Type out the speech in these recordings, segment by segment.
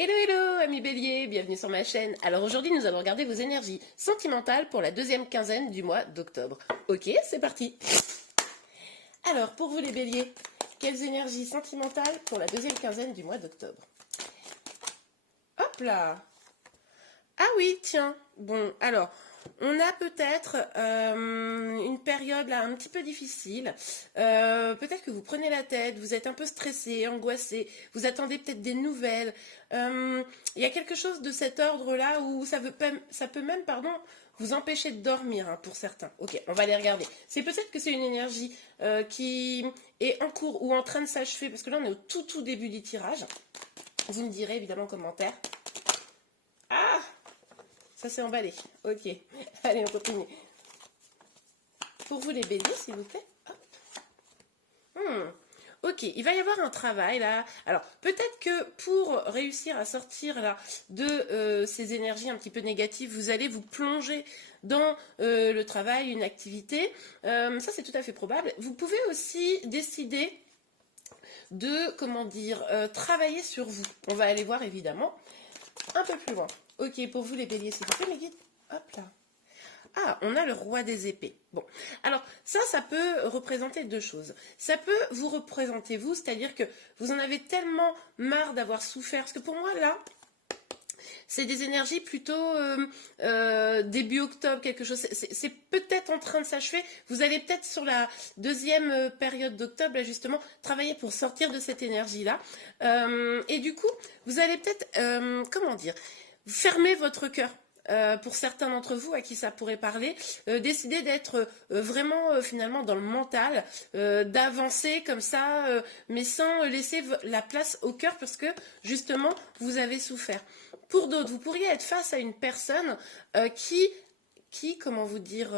Hello hello amis béliers, bienvenue sur ma chaîne. Alors aujourd'hui nous allons regarder vos énergies sentimentales pour la deuxième quinzaine du mois d'octobre. Ok, c'est parti. Alors pour vous les béliers, quelles énergies sentimentales pour la deuxième quinzaine du mois d'octobre? Hop là. Ah oui, tiens. Bon, alors, on a peut-être une période là un petit peu difficile. Peut-être que vous prenez la tête, vous êtes un peu stressé, angoissé, vous attendez peut-être des nouvelles. Il y a quelque chose de cet ordre-là où ça peut même, pardon, vous empêcher de dormir hein, pour certains. Ok, on va les regarder. C'est peut-être que c'est une énergie qui est en cours ou en train de s'achever, parce que là on est au tout début du tirage. Vous me direz évidemment en commentaire. Ah! Ça s'est emballé. Ok. Allez, on continue. Pour vous les béliers, s'il vous plaît. Hop. Ok, il va y avoir un travail là. Alors, peut-être que pour réussir à sortir là de ces énergies un petit peu négatives, vous allez vous plonger dans le travail, une activité. Ça, c'est tout à fait probable. Vous pouvez aussi décider de, comment dire, travailler sur vous. On va aller voir évidemment un peu plus loin. Ok, pour vous les béliers, s'il vous plaît, mes guides. Hop là. Ah, on a le roi des épées. Bon, alors ça peut représenter deux choses. Ça peut vous représenter vous, c'est-à-dire que vous en avez tellement marre d'avoir souffert. Parce que pour moi, là, c'est des énergies plutôt début octobre, quelque chose. C'est peut-être en train de s'achever. Vous allez peut-être sur la deuxième période d'octobre, là, justement, travailler pour sortir de cette énergie-là. Et du coup, vous allez peut-être, comment dire, fermer votre cœur. Pour certains d'entre vous à qui ça pourrait parler, décider d'être vraiment finalement dans le mental, d'avancer comme ça, mais sans laisser la place au cœur parce que justement vous avez souffert. Pour d'autres, vous pourriez être face à une personne qui, comment vous dire,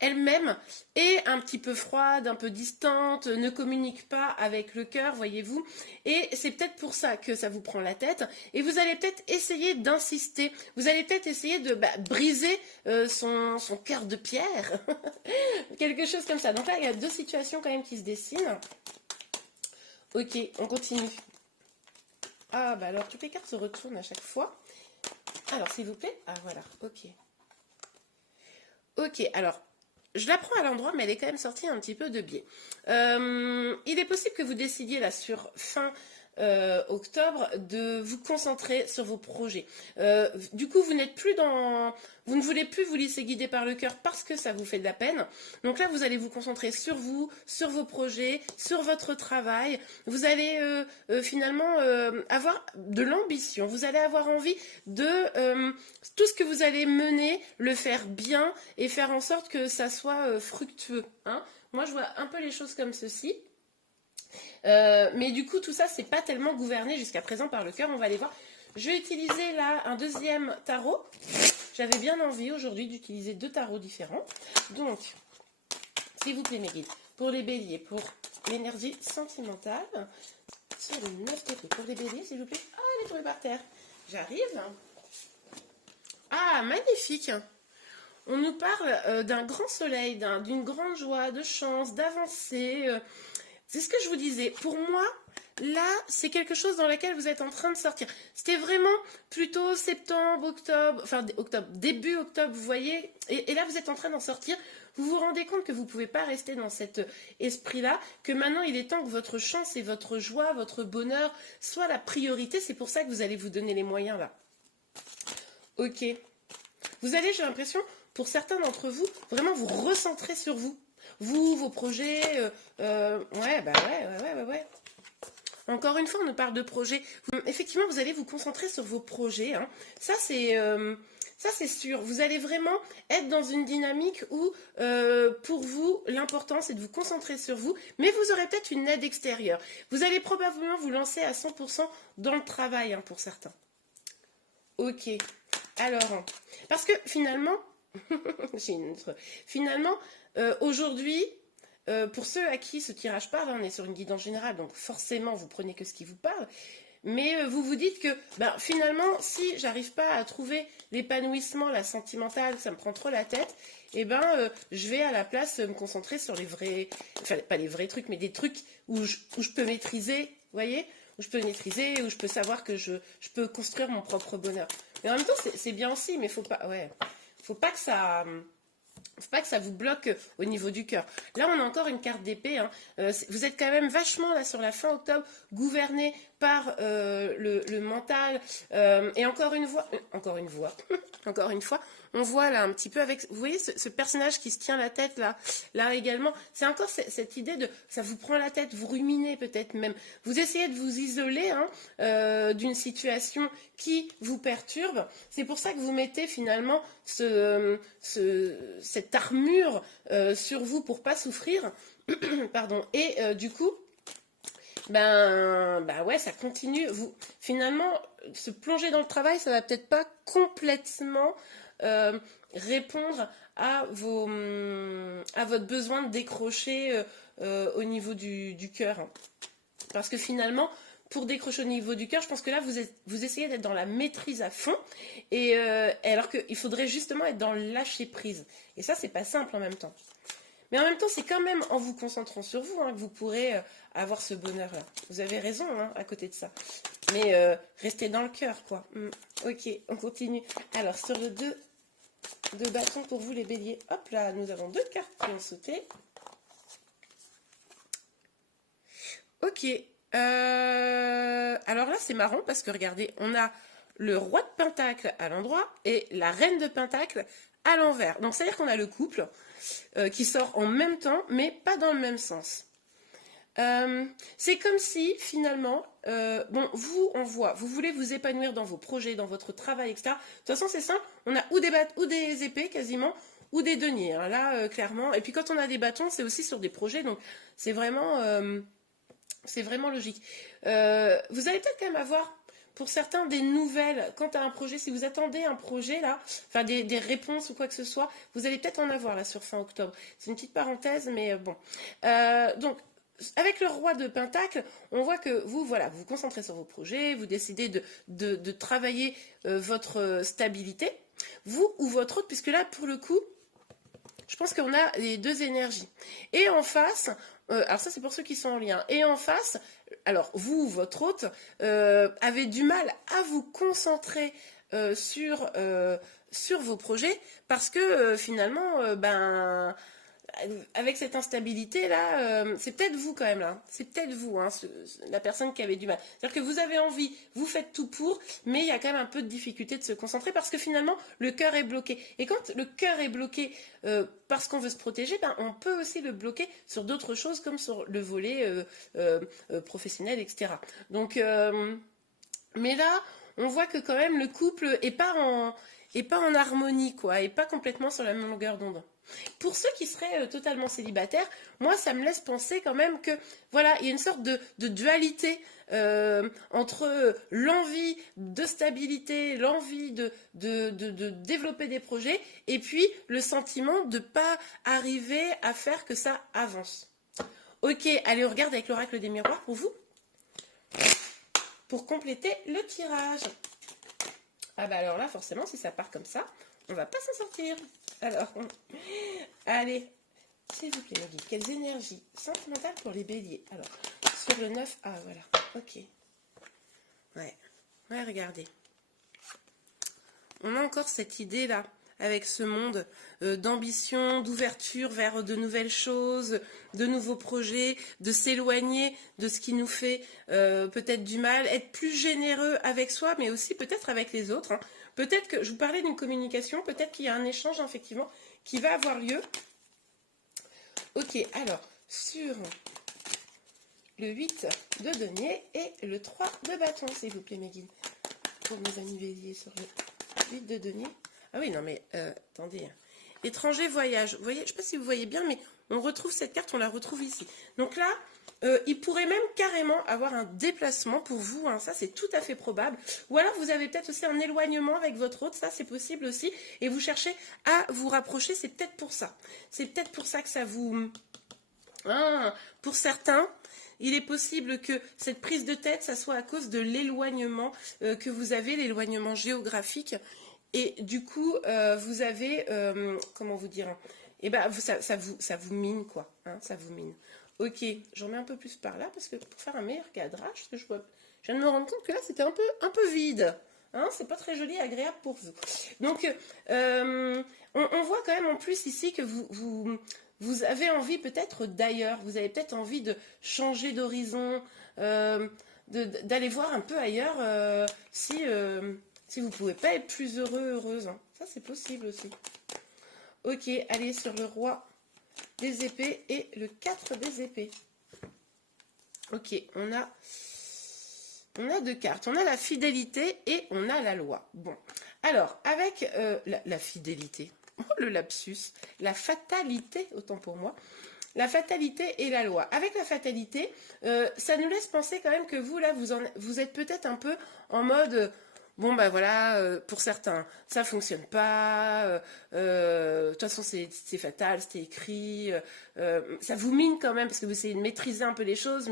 elle-même est un petit peu froide, un peu distante, ne communique pas avec le cœur, voyez-vous. Et c'est peut-être pour ça que ça vous prend la tête. Et vous allez peut-être essayer d'insister. Vous allez peut-être essayer de briser son cœur de pierre. Quelque chose comme ça. Donc là, il y a deux situations quand même qui se dessinent. Ok, on continue. Ah, bah alors, toutes les cartes se retournent à chaque fois. Alors, s'il vous plaît. Ah, voilà, ok. Ok, alors, je la prends à l'endroit, mais elle est quand même sortie un petit peu de biais. Il est possible que vous décidiez là sur fin octobre de vous concentrer sur vos projets. Du coup, vous n'êtes plus dans... Vous ne voulez plus vous laisser guider par le cœur parce que ça vous fait de la peine. Donc là, vous allez vous concentrer sur vous, sur vos projets, sur votre travail. Vous allez finalement avoir de l'ambition. Vous allez avoir envie de tout ce que vous allez mener, le faire bien et faire en sorte que ça soit fructueux. Hein. Moi, je vois un peu les choses comme ceci. Mais du coup, tout ça, c'est pas tellement gouverné jusqu'à présent par le cœur. On va aller voir. Je vais utiliser là un deuxième tarot. J'avais bien envie aujourd'hui d'utiliser deux tarots différents. Donc, s'il vous plaît, mes guides, pour les béliers, pour l'énergie sentimentale, sur le 9 d'épée. Pour les béliers, s'il vous plaît. Ah, elle est tombée par terre. J'arrive. Ah, magnifique. On nous parle d'un grand soleil, d'une grande joie, de chance, d'avancée. C'est ce que je vous disais. Pour moi, là, c'est quelque chose dans laquelle vous êtes en train de sortir. C'était vraiment plutôt septembre, octobre, enfin octobre, début octobre, vous voyez. Et là, vous êtes en train d'en sortir. Vous vous rendez compte que vous ne pouvez pas rester dans cet esprit-là, que maintenant, il est temps que votre chance et votre joie, votre bonheur soient la priorité. C'est pour ça que vous allez vous donner les moyens, là. Ok. Vous allez, j'ai l'impression, pour certains d'entre vous, vraiment vous recentrer sur vous. Vous, vos projets, ouais. Encore une fois, on nous parle de projets. Effectivement, vous allez vous concentrer sur vos projets. Hein. Ça, c'est sûr. Vous allez vraiment être dans une dynamique où, pour vous, l'important, c'est de vous concentrer sur vous. Mais vous aurez peut-être une aide extérieure. Vous allez probablement vous lancer à 100% dans le travail, hein, pour certains. Ok. Alors, parce que finalement, aujourd'hui, pour ceux à qui ce tirage parle, on est sur une guidance générale, donc forcément vous prenez que ce qui vous parle, mais vous vous dites que finalement, si j'arrive pas à trouver l'épanouissement, la sentimentale, ça me prend trop la tête, je vais à la place me concentrer sur les vrais, enfin pas les vrais trucs, mais des trucs où je peux maîtriser, vous voyez, où je peux maîtriser, où je peux savoir que je peux construire mon propre bonheur. Mais en même temps, c'est bien aussi, mais faut pas, ouais, faut pas que ça vous bloque au niveau du cœur. Là, on a encore une carte d'épée. Hein. Vous êtes quand même vachement, là, sur la fin octobre, gouverné par le mental. Et encore une fois, encore une fois, on voit là un petit peu avec, vous voyez ce personnage qui se tient la tête là également. C'est encore cette idée de, ça vous prend la tête, vous ruminez peut-être même. Vous essayez de vous isoler d'une situation qui vous perturbe. C'est pour ça que vous mettez finalement cette armure sur vous pour pas souffrir. Pardon. Et du coup, ben ouais, ça continue. Finalement, se plonger dans le travail, ça va peut-être pas complètement répondre à votre besoin de décrocher au niveau du cœur. Hein. Parce que finalement, pour décrocher au niveau du cœur, je pense que là, vous essayez d'être dans la maîtrise à fond, et alors qu'il faudrait justement être dans le lâcher prise. Et ça, c'est pas simple en même temps. Mais en même temps, c'est quand même en vous concentrant sur vous que vous pourrez avoir ce bonheur-là. Vous avez raison à côté de ça. Mais restez dans le cœur, quoi. Ok, on continue. Alors, sur le 2 de bâton pour vous, les béliers. Hop là, nous avons 2 cartes qui ont sauté. Ok. Alors là, c'est marrant parce que regardez, on a le roi de Pentacle à l'endroit et la reine de Pentacle à l'envers. Donc, c'est-à-dire qu'on a le couple qui sort en même temps, mais pas dans le même sens. C'est comme si, finalement, vous voulez vous épanouir dans vos projets, dans votre travail, etc. De toute façon, c'est simple, on a ou des épées, quasiment, ou des deniers, hein, là, clairement. Et puis, quand on a des bâtons, c'est aussi sur des projets, donc c'est vraiment logique. Vous allez peut-être quand même avoir, pour certains, des nouvelles quant à un projet. Si vous attendez un projet, là, enfin des réponses ou quoi que ce soit, vous allez peut-être en avoir, là, sur fin octobre. C'est une petite parenthèse, mais bon. Donc, avec le roi de Pentacle, on voit que vous vous concentrez sur vos projets, vous décidez de travailler votre stabilité, vous ou votre autre, puisque là, pour le coup, je pense qu'on a les 2 énergies. Et en face, alors ça c'est pour ceux qui sont en lien, et en face, alors vous ou votre hôte, avez du mal à vous concentrer sur vos projets, parce que finalement, avec cette instabilité là, c'est peut-être vous quand même là, c'est peut-être vous, la personne qui avait du mal. C'est-à-dire que vous avez envie, vous faites tout pour, mais il y a quand même un peu de difficulté de se concentrer parce que finalement le cœur est bloqué. Et quand le cœur est bloqué parce qu'on veut se protéger, on peut aussi le bloquer sur d'autres choses comme sur le volet professionnel, etc. Donc, mais là, on voit que quand même le couple est pas en harmonie, quoi, et pas complètement sur la même longueur d'onde. Pour ceux qui seraient totalement célibataires, moi, ça me laisse penser quand même que, voilà, il y a une sorte de dualité entre l'envie de stabilité, l'envie de développer des projets, et puis le sentiment de ne pas arriver à faire que ça avance. Ok, allez, on regarde avec l'oracle des miroirs pour vous, pour compléter le tirage. Ah bah alors là, forcément, si ça part comme ça, on va pas s'en sortir. Alors, allez, s'il vous plaît, Maggie, quelles énergies sentimentales pour les béliers? Alors, sur le 9, ah voilà, ok. Ouais, regardez. On a encore cette idée-là, avec ce monde d'ambition, d'ouverture vers de nouvelles choses, de nouveaux projets, de s'éloigner de ce qui nous fait peut-être du mal, être plus généreux avec soi, mais aussi peut-être avec les autres. Peut-être que, je vous parlais d'une communication, peut-être qu'il y a un échange, effectivement, qui va avoir lieu. Ok, alors, sur le 8 de denier et le 3 de bâton, s'il vous plaît, Meggy. Pour mes amis béliers sur le 8 de denier. Ah oui, non, mais attendez. Étranger voyage. Vous voyez, je ne sais pas si vous voyez bien, mais on retrouve cette carte, on la retrouve ici. Donc là, il pourrait même carrément avoir un déplacement pour vous, ça c'est tout à fait probable. Ou alors vous avez peut-être aussi un éloignement avec votre hôte, ça c'est possible aussi. Et vous cherchez à vous rapprocher, c'est peut-être pour ça. C'est peut-être pour ça que ça vous... pour certains, il est possible que cette prise de tête, ça soit à cause de l'éloignement que vous avez, l'éloignement géographique. Et du coup, vous avez, comment vous dire, ça vous mine, quoi. Ça vous mine. Ok, j'en mets un peu plus par là, parce que pour faire un meilleur cadrage, parce que je vois Je viens de me rendre compte que là, c'était un peu vide. Hein, c'est pas très joli et agréable pour vous. Donc, on voit quand même en plus ici que vous avez envie peut-être d'ailleurs. Vous avez peut-être envie de changer d'horizon, d'aller voir un peu ailleurs si vous pouvez pas être plus heureux, heureuse. Hein. Ça, c'est possible aussi. Ok, allez sur le roi des épées et le 4 des épées. Ok, on a 2 cartes. On a la fidélité et on a la loi. Bon, alors, avec la fidélité, oh, le lapsus, la fatalité, autant pour moi, la fatalité et la loi. Avec la fatalité, ça nous laisse penser quand même que vous, là, vous êtes peut-être un peu en mode... Bon, ben voilà, pour certains, ça fonctionne pas. De toute façon, c'est fatal, c'était écrit. Ça vous mine quand même parce que vous essayez de maîtriser un peu les choses,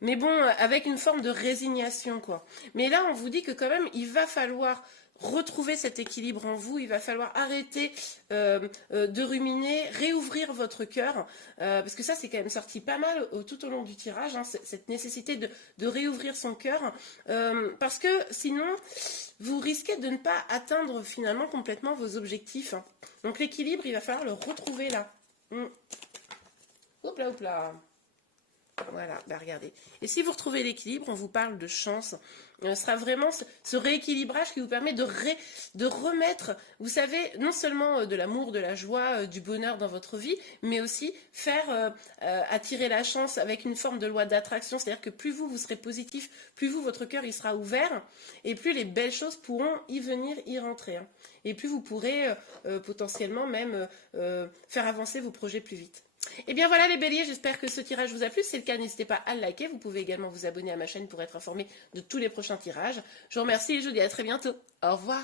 mais bon, avec une forme de résignation, quoi. Mais là, on vous dit que quand même, il va falloir retrouver cet équilibre en vous, il va falloir arrêter de ruminer, réouvrir votre cœur, parce que ça c'est quand même sorti pas mal tout au long du tirage, hein, cette nécessité de réouvrir son cœur, parce que sinon vous risquez de ne pas atteindre finalement complètement vos objectifs. Hein. Donc l'équilibre, il va falloir le retrouver là. Hop là, hop là. Voilà, bah regardez. Et si vous retrouvez l'équilibre, on vous parle de chance. Ce sera vraiment ce rééquilibrage qui vous permet de remettre, vous savez, non seulement de l'amour, de la joie, du bonheur dans votre vie, mais aussi faire attirer la chance avec une forme de loi d'attraction. C'est-à-dire que plus vous serez positif, plus votre cœur il sera ouvert, et plus les belles choses pourront y venir, y rentrer. Hein. Et plus vous pourrez potentiellement même faire avancer vos projets plus vite. Et bien voilà les béliers, j'espère que ce tirage vous a plu. Si c'est le cas, n'hésitez pas à le liker. Vous pouvez également vous abonner à ma chaîne pour être informé de tous les prochains tirages. Je vous remercie et je vous dis à très bientôt. Au revoir.